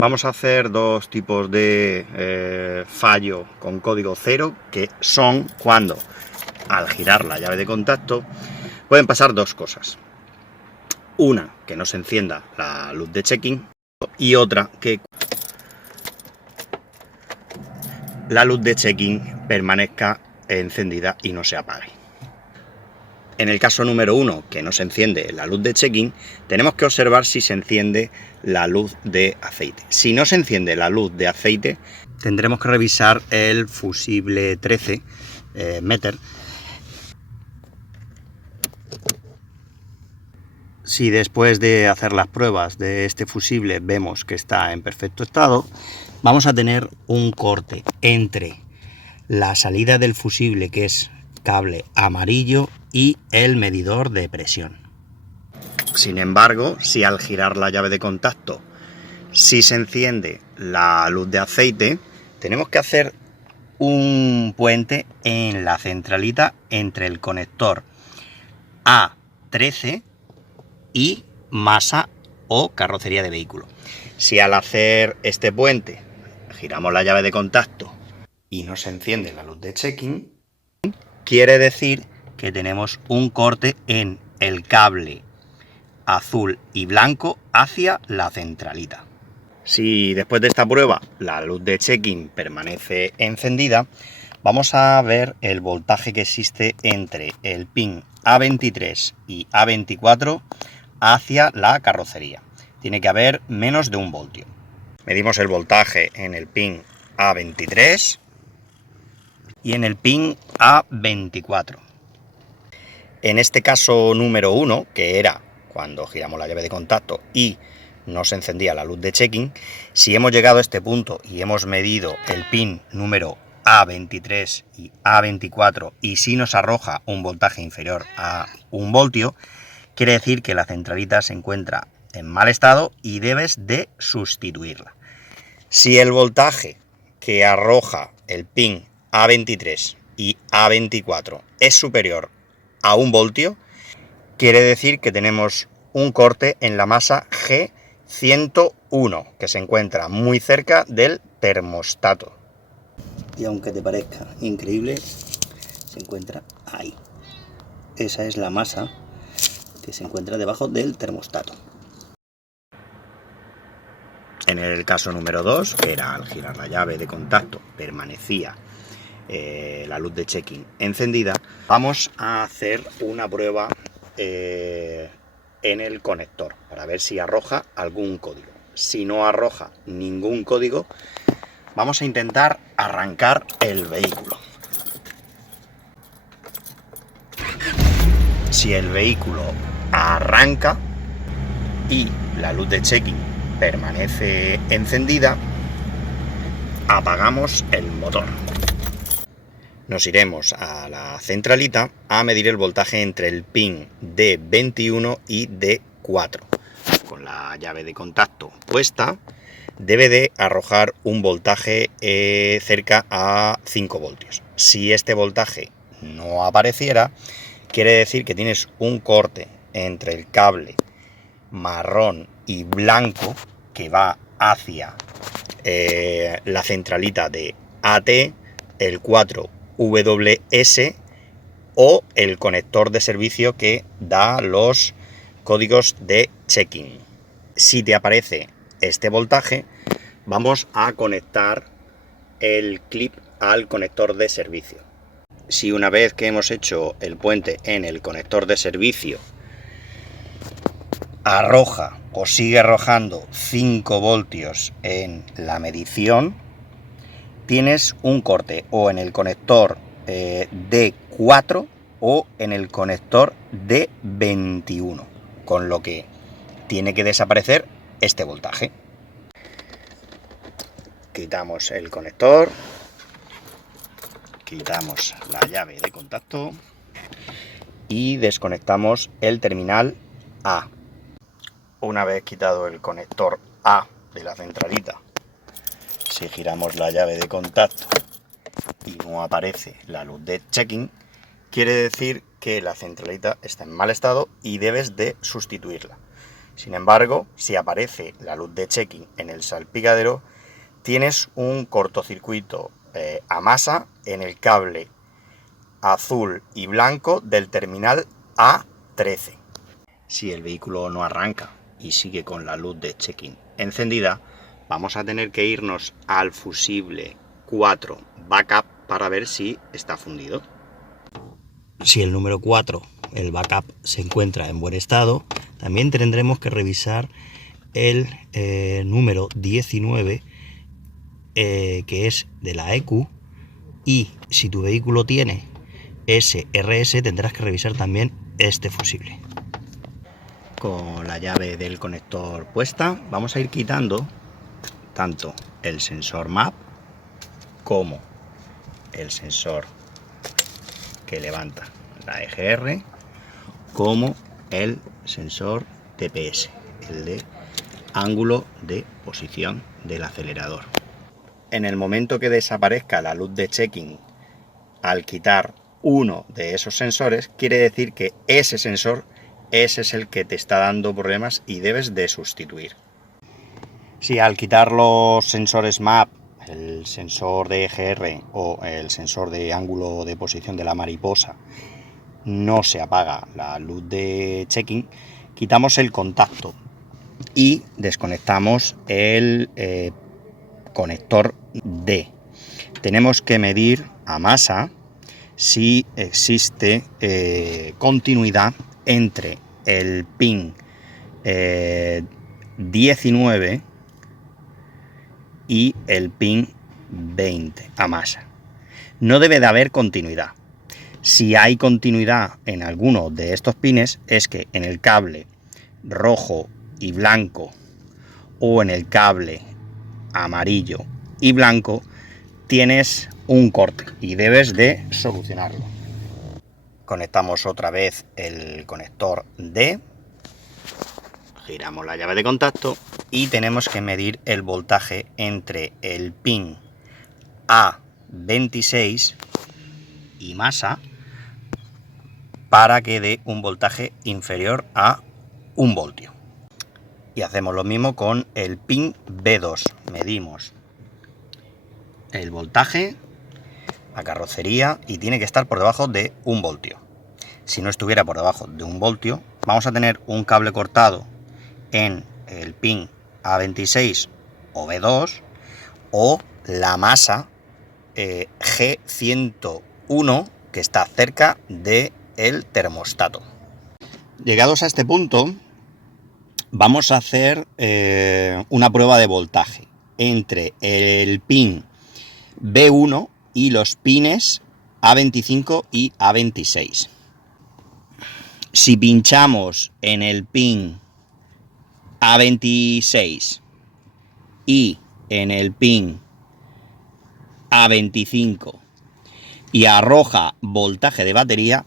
Vamos a hacer dos tipos de fallo con código 0, que son cuando al girar la llave de contacto pueden pasar dos cosas. Una, que no se encienda la luz de checking, y otra, que la luz de checking permanezca encendida y no se apague. En el caso número 1, que no se enciende la luz de checking, tenemos que observar si se enciende la luz de aceite. Si no se enciende la luz de aceite, tendremos que revisar el fusible 13 meter. Si después de hacer las pruebas de este fusible vemos que está en perfecto estado, vamos a tener un corte entre la salida del fusible, que es cable amarillo, y el medidor de presión. Sin embargo, si al girar la llave de contacto sí se enciende la luz de aceite, tenemos que hacer un puente en la centralita entre el conector A13 y masa o carrocería de vehículo. Si al hacer este puente giramos la llave de contacto y no se enciende la luz de checking, quiere decir que tenemos un corte en el cable azul y blanco hacia la centralita. Si después de esta prueba la luz de checking permanece encendida, vamos a ver el voltaje que existe entre el pin A23 y A24 hacia la carrocería. Tiene que haber menos de 1 voltio. Medimos el voltaje en el pin A23 y en el pin A24. En este caso número 1, que era cuando giramos la llave de contacto y no se encendía la luz de checking, si hemos llegado a este punto y hemos medido el pin número A23 y A24 y si nos arroja un voltaje inferior a 1 voltio, quiere decir que la centralita se encuentra en mal estado y debes de sustituirla. Si el voltaje que arroja el pin A23 y A24 es superior a 1 voltio, quiere decir que tenemos un corte en la masa G101, que se encuentra muy cerca del termostato. Y aunque te parezca increíble, se encuentra ahí. Esa es la masa que se encuentra debajo del termostato. En el caso número 2, que era al girar la llave de contacto, permanecía la luz de checking encendida, vamos a hacer una prueba en el conector para ver si arroja algún código. Si no arroja ningún código, vamos a intentar arrancar el vehículo. Si el vehículo arranca y la luz de checking permanece encendida, apagamos el motor. Nos iremos a la centralita a medir el voltaje entre el pin D21 y D4. Con la llave de contacto puesta, debe de arrojar un voltaje cerca a 5 voltios. Si este voltaje no apareciera, quiere decir que tienes un corte entre el cable marrón y blanco que va hacia la centralita de AT, el 4WS o el conector de servicio que da los códigos de checking. Si te aparece este voltaje, vamos a conectar el clip al conector de servicio. Si una vez que hemos hecho el puente en el conector de servicio arroja o sigue arrojando 5 voltios en la medición, tienes un corte o en el conector D4 o en el conector D21, con lo que tiene que desaparecer este voltaje. Quitamos el conector, quitamos la llave de contacto y desconectamos el terminal A. Una vez quitado el conector A de la centralita, si giramos la llave de contacto y no aparece la luz de checking, quiere decir que la centralita está en mal estado y debes de sustituirla. Sin embargo, si aparece la luz de checking en el salpicadero, tienes un cortocircuito a masa en el cable azul y blanco del terminal A13. Si el vehículo no arranca y sigue con la luz de checking encendida, vamos a tener que irnos al fusible 4 backup para ver si está fundido. Si el número 4, el backup, se encuentra en buen estado, también tendremos que revisar el número 19, que es de la EQ, y si tu vehículo tiene SRS tendrás que revisar también este fusible. Con la llave del conector puesta, vamos a ir quitando tanto el sensor MAP como el sensor que levanta la EGR, como el sensor TPS, el de ángulo de posición del acelerador. En el momento que desaparezca la luz de checking al quitar uno de esos sensores, quiere decir que ese sensor ese es el que te está dando problemas y debes de sustituir. Si al quitar los sensores MAP, el sensor de EGR o el sensor de ángulo de posición de la mariposa, no se apaga la luz de checking, quitamos el contacto y desconectamos el conector D. Tenemos que medir a masa si existe continuidad entre el pin 19 y el pin 20 a masa. No debe de haber continuidad. Si hay continuidad en alguno de estos pines, es que en el cable rojo y blanco o en el cable amarillo y blanco tienes un corte y debes de solucionarlo. Conectamos otra vez el conector D, giramos la llave de contacto y tenemos que medir el voltaje entre el pin A26 y masa para que dé un voltaje inferior a 1 voltio. Y hacemos lo mismo con el pin B2, medimos el voltaje, la carrocería, y tiene que estar por debajo de 1 voltio. Si no estuviera por debajo de 1 voltio, vamos a tener un cable cortado en el pin A26 o B2 o la masa G101 que está cerca del termostato. Llegados a este punto, vamos a hacer una prueba de voltaje entre el pin B1 y los pines A25 y A26. Si pinchamos en el pin A26 y en el pin A25 y arroja voltaje de batería,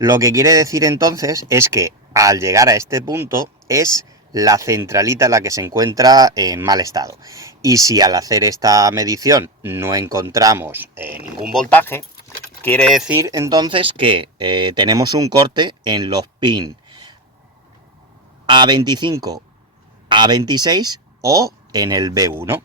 lo que quiere decir entonces es que al llegar a este punto es la centralita la que se encuentra en mal estado. Y si al hacer esta medición no encontramos ningún voltaje, quiere decir entonces que tenemos un corte en los pin A25, A26 o en el B1.